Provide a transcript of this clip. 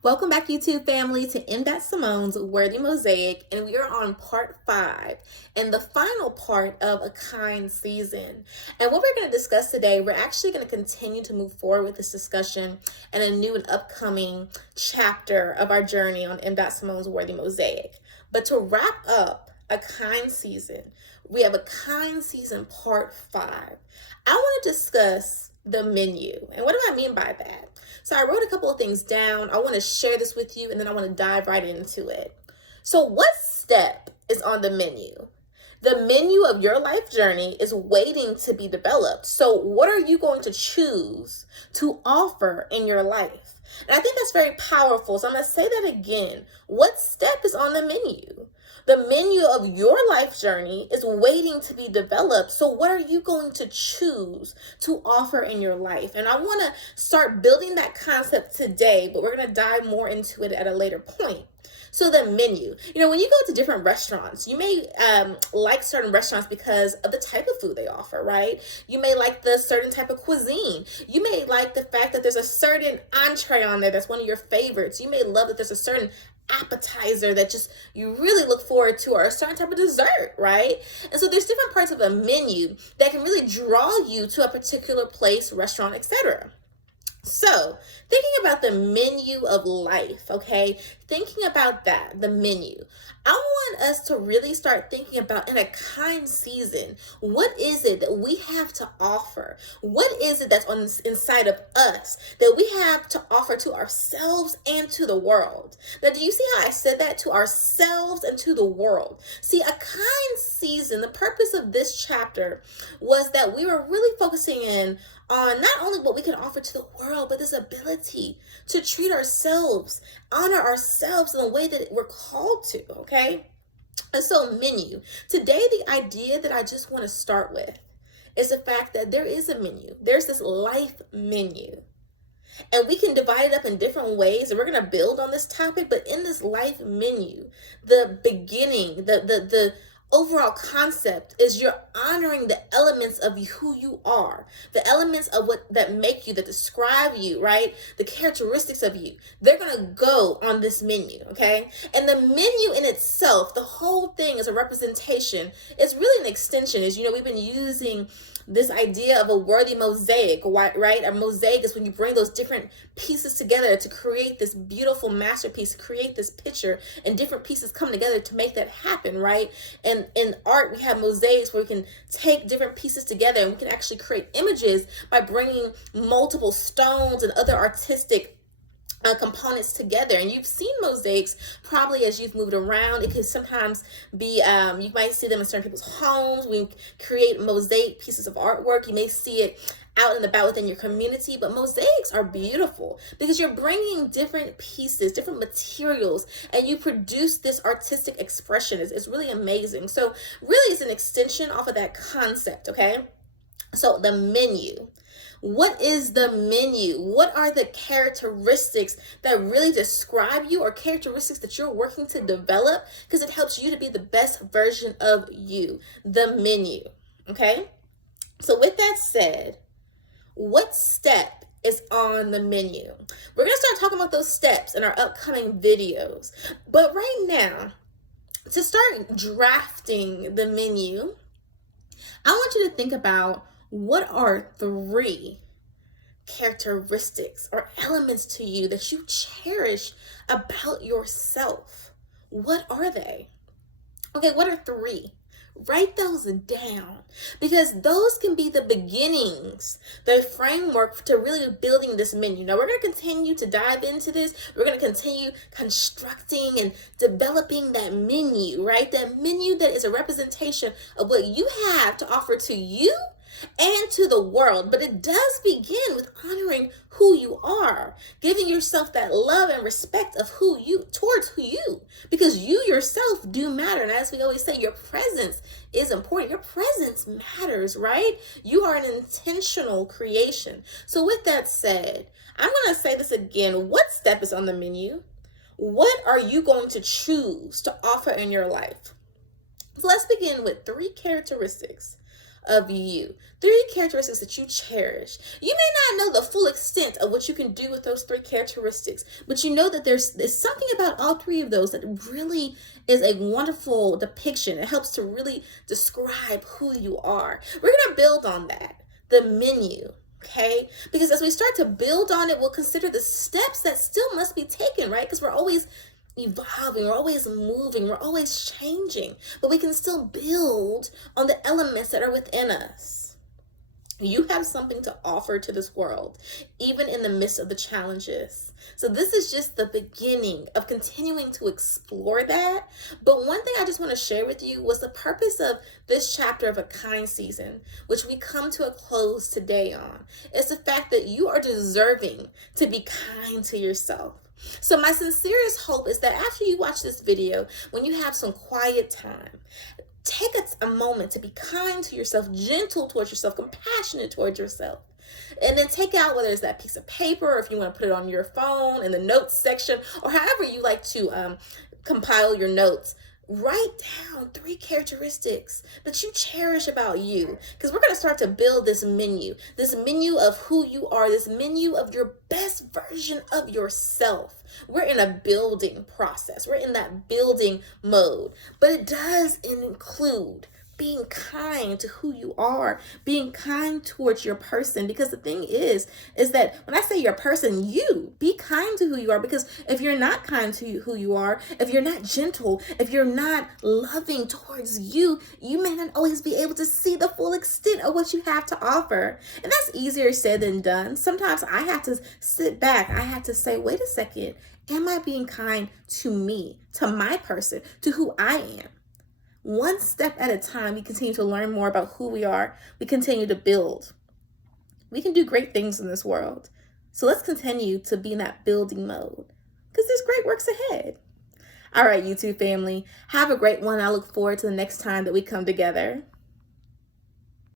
Welcome back, YouTube family, to Simone's Worthy Mosaic, and we are on part 5 and the final part of A Kind Season. And what we're going to discuss today, we're actually going to continue to move forward with this discussion and a new and upcoming chapter of our journey on Simone's Worthy Mosaic. But to wrap up A Kind Season, we have A Kind Season part 5. I want to discuss the menu. And what do I mean by that? So I wrote a couple of things down. I want to share this with you, and then I want to dive right into it. So what step is on the menu? The menu of your life journey is waiting to be developed. So what are you going to choose to offer in your life? And I think that's very powerful. So I'm going to say that again. What step is on the menu? The menu of your life journey is waiting to be developed. So what are you going to choose to offer in your life? And I want to start building that concept today, but we're going to dive more into it at a later point. So the menu, when you go to different restaurants, you may like certain restaurants because of the type of food they offer, right? You may like the certain type of cuisine. You may like the fact that there's a certain entree on there that's one of your favorites. You may love that there's a certain appetizer that just you really look forward to, or a certain type of dessert, right? And so there's different parts of a menu that can really draw you to a particular place, restaurant, etc. So thinking about the menu of life, okay? Thinking about that, the menu. I want us to really start thinking about, in a kind season, what is it that we have to offer? What is it that's on inside of us that we have to offer to ourselves and to the world? Now, do you see how I said that? To ourselves and to the world. See, a kind season, the purpose of this chapter was that we were really focusing in on not only what we can offer to the world, but this ability to treat ourselves, honor ourselves in the way that we're called to, okay? And so menu. Today, the idea that I just want to start with is the fact that there is a menu. There's this life menu. And we can divide it up in different ways, and we're going to build on this topic, but in this life menu, the beginning, the overall concept is you're honoring the elements of who you are, the elements of what that make you, that describe you, right? The characteristics of you. They're going to go on this menu, okay? And the menu in itself, the whole thing is a representation. It's really an extension. As you know, we've been using this idea of a worthy mosaic, right? A mosaic is when you bring those different pieces together to create this beautiful masterpiece, to create this picture, and different pieces come together to make that happen, right? And in art, we have mosaics where we can take different pieces together and we can actually create images by bringing multiple stones and other artistic components together. And you've seen mosaics probably as you've moved around. It can sometimes be, you might see them in certain people's homes. We create mosaic pieces of artwork. You may see it out and about within your community, but mosaics are beautiful because you're bringing different pieces, different materials, and you produce this artistic expression. It's really amazing. So really it's an extension off of that concept, okay? So the menu. What is the menu? What are the characteristics that really describe you, or characteristics that you're working to develop? Because it helps you to be the best version of you. The menu, okay? So with that said, what step is on the menu? We're going to start talking about those steps in our upcoming videos. But right now, to start drafting the menu, I want you to think about what are 3 characteristics or elements to you that you cherish about yourself. What are they? Okay, what are 3? Write those down, because those can be the beginnings, the framework to really building this menu. Now, we're going to continue to dive into this. We're going to continue constructing and developing that menu, right? That menu that is a representation of what you have to offer to you and to the world. But it does begin with honoring who you are, giving yourself that love and respect of towards who you, because you yourself do matter. And as we always say, your presence is important. Your presence matters, right? You are an intentional creation. So with that said, I'm going to say this again. What step is on the menu? What are you going to choose to offer in your life? So let's begin with 3 characteristics of you. 3 characteristics that you cherish. You may not know the full extent of what you can do with those 3 characteristics, but you know that there's something about all 3 of those that really is a wonderful depiction. It helps to really describe who you are. We're going to build on that, the menu. Okay, because as we start to build on it, we'll consider the steps that still must be taken, right? Because we're always evolving, we're always moving, we're always changing, but we can still build on the elements that are within us. You have something to offer to this world, even in the midst of the challenges. So this is just the beginning of continuing to explore that. But one thing I just want to share with you was the purpose of this chapter of A Kind Season, which we come to a close today on. It's the fact that you are deserving to be kind to yourself. So my sincerest hope is that after you watch this video, when you have some quiet time, take a moment to be kind to yourself, gentle towards yourself, compassionate towards yourself. And then take out, whether it's that piece of paper, or if you want to put it on your phone in the notes section, or however you like to compile your notes. Write down 3 characteristics that you cherish about you, because we're going to start to build this menu of who you are, this menu of your best version of yourself. We're in a building process. We're in that building mode, but it does include being kind to who you are, being kind towards your person. Because the thing is that when I say your person, you be kind to who you are. Because if you're not kind to who you are, if you're not gentle, if you're not loving towards you, you may not always be able to see the full extent of what you have to offer. And that's easier said than done. Sometimes I have to sit back. I have to say, wait a second, am I being kind to me, to my person, to who I am? One step at a time, we continue to learn more about who we are. We continue to build. We can do great things in this world. So let's continue to be in that building mode, because there's great works ahead. All right, YouTube family, have a great one. I look forward to the next time that we come together.